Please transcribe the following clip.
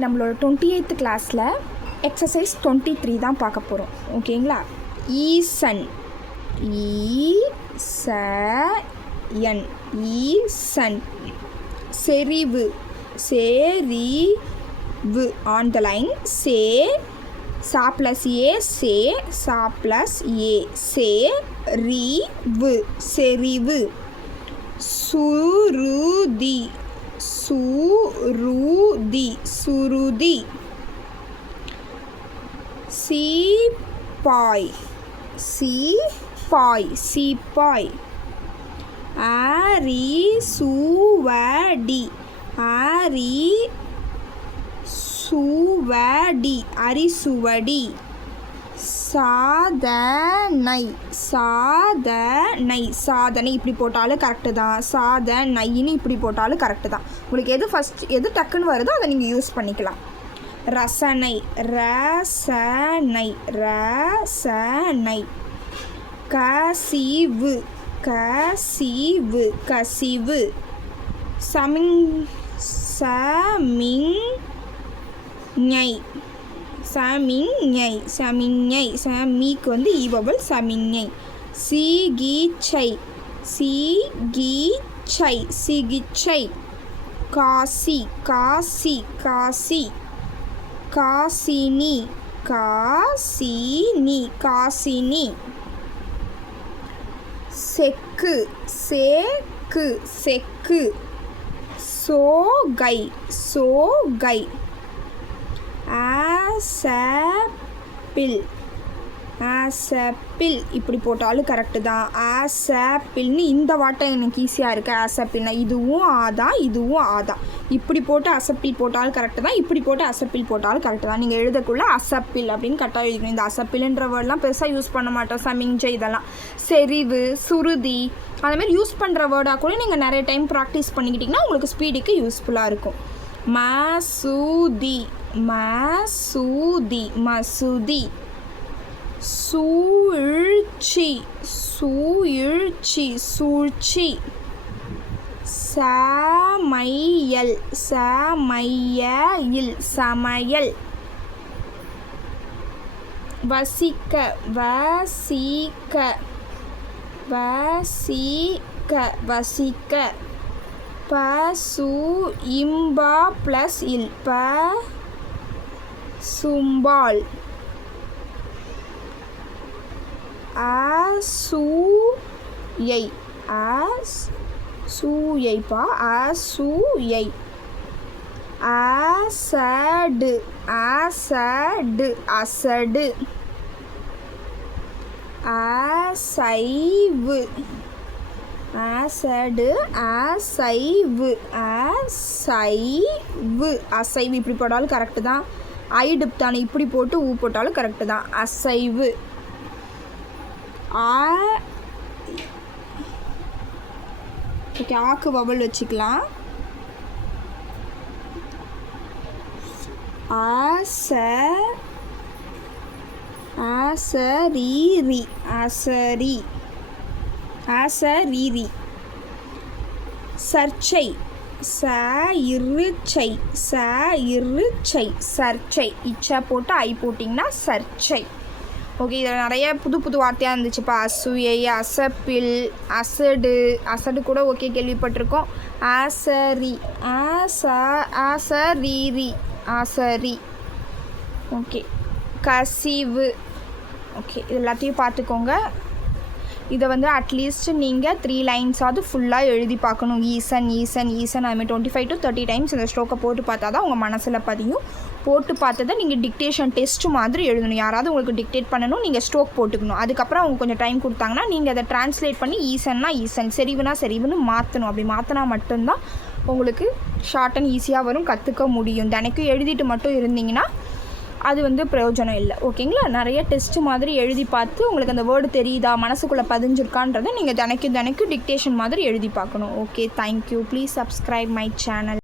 நம்மளோட 28th கிளாஸில் exercise 23 தான் பார்க்க போகிறோம். ஓகேங்களா? ஈசன் ஈசன் ஈசன் செறிவு செறிவு ஆன் த லைன் சே சா ப்ளஸ் ஏ சே சா ப்ளஸ் ஏ செறிவு செறிவு சுருதி சுருதி சுருதி சீப்பாய் சீப்பாய் சீப்பாய் அரிசுவடி அரிசுவடி அரிசுவடி சாதனை சாதனை சாதனை இப்படி போட்டாலும் கரெக்டு தான். சாதனைன்னு இப்படி போட்டாலும் கரெக்டு தான். உங்களுக்கு எது டக்குன்னு வருதோ அதை நீங்கள் யூஸ் பண்ணிக்கலாம். ரசனை ரசனை ரசனை கசிவு கசிவு கசிவு சமிஞ்ஞை சமிஞ்ஞை சமிஞ்ஞை சமிக்கு வந்து ஈவவல் சமிஞ்ஞை சிகிச்சை சிகிச்சை சிகிச்சை காசி காசி காசி காசினி காசினி காசினி செக்கு சேக்கு செக்கு சோகை சோகை ஆசப்பிள் ஆசப்பிள் இப்படி போட்டாலும் கரெக்டு தான். ஆசப்பிள்னு இந்த வாட்டம் எனக்கு ஈஸியாக இருக்குது. ஆசப்பிள்னா இதுவும் ஆதான் இதுவும் ஆதான். இப்படி போட்டு அசப்பிள் போட்டாலும் கரெக்டு தான். இப்படி போட்டு அசப்பிள் போட்டாலும் கரெக்டு தான். நீங்கள் எழுதக்குள்ள அசப்பிள் அப்படின்னு கரெக்டாக எழுதிக்கணும். இந்த அசப்பிள்ன்ற வேர்டெலாம் பெருசாக யூஸ் பண்ண மாட்டோம். சமிஞ்சை இதெல்லாம் செறிவு சுருதி அதேமாதிரி யூஸ் பண்ணுற வேர்டாக கூட நீங்கள் நிறைய டைம் ப்ராக்டிஸ் பண்ணிக்கிட்டிங்கன்னா உங்களுக்கு ஸ்பீடுக்கு யூஸ்ஃபுல்லாக இருக்கும். மசூதி மசூதி மசூதி சூழ்ச்சி சூழ்ச்சி சூழ்ச்சி சமையல் சமையல் சமையல் வசிக்க வசிக்க வசிக்க வசிக்க பசு இம்பா ப்ளஸ் இல் ப சும்பால் அசூயை அசூயைப்பா அசூயை அசடு அசடு அசடு அசைவு அசடு அசைவு அசைவு அசைவு இப்படி போட்டாலும் கரெக்டு தான். ஐடுப்தானே இப்படி போட்டு ஊ போட்டாலும் கரெக்டு தான். அசைவு ஓகே ஆக்கு வவல் வச்சுக்கலாம். அசரீரி அசரி அசரீரி சர்ச்சை சஇருச்சை சஇருச்சை சர்ச்சை இச்சா போட்டு ஐ போட்டிங்கன்னா சர்ச்சை. ஓகே இதில் நிறைய புது புது வார்த்தையாக இருந்துச்சுப்பா. அசூயை அசப்பில் அசடு அசடு கூட ஓகே கேள்விப்பட்டிருக்கோம். ஆசரி ஆசரீரி ஆசரி ஓகே கசிவு ஓகே இது எல்லாத்தையும் பார்த்துக்கோங்க. இதை வந்து அட்லீஸ்ட் நீங்கள் 3 லைன்ஸாவது ஃபுல்லாக எழுதி பார்க்கணும். ஈசன் ஈசன் ஈசன் அதுமாதிரி 25 to 30 டைம்ஸ் இந்த ஸ்ட்ரோக்கை போட்டு பார்த்தா தான் உங்கள் மனசில் பதியும். போட்டு பார்த்ததை நீங்கள் டிக்டேஷன் டெஸ்ட் மாதிரி எழுதணும். யாராவது உங்களுக்கு டிக்டேட் பண்ணணும், நீங்கள் ஸ்ட்ரோக் போட்டுக்கணும். அதுக்கப்புறம் அவங்க கொஞ்சம் டைம் கொடுத்தாங்கன்னா நீங்கள் அதை ட்ரான்ஸ்லேட் பண்ணி ஈசன்னா ஈசன் செறிவுனா செறிவுன்னு மாற்றணும். அப்படி மாற்றினா மட்டும்தான் உங்களுக்கு ஷார்ட் அண்ட் ஈஸியாக வரும், கற்றுக்க முடியும். தினைக்கும் எழுதிட்டு மட்டும் இருந்தீங்கன்னா அது வந்து பிரயோஜனம் இல்லை. ஓகேங்களா? நிறைய டெஸ்ட் மாதிரி எழுதி பார்த்து உங்களுக்கு அந்த வேர்டு தெரியுதா மனசுக்குள்ளே பதிஞ்சிருக்கான்றதை நீங்கள் தினைக்கும் டிக்டேஷன் மாதிரி எழுதி பார்க்கணும். Okay thank you. Please subscribe my channel.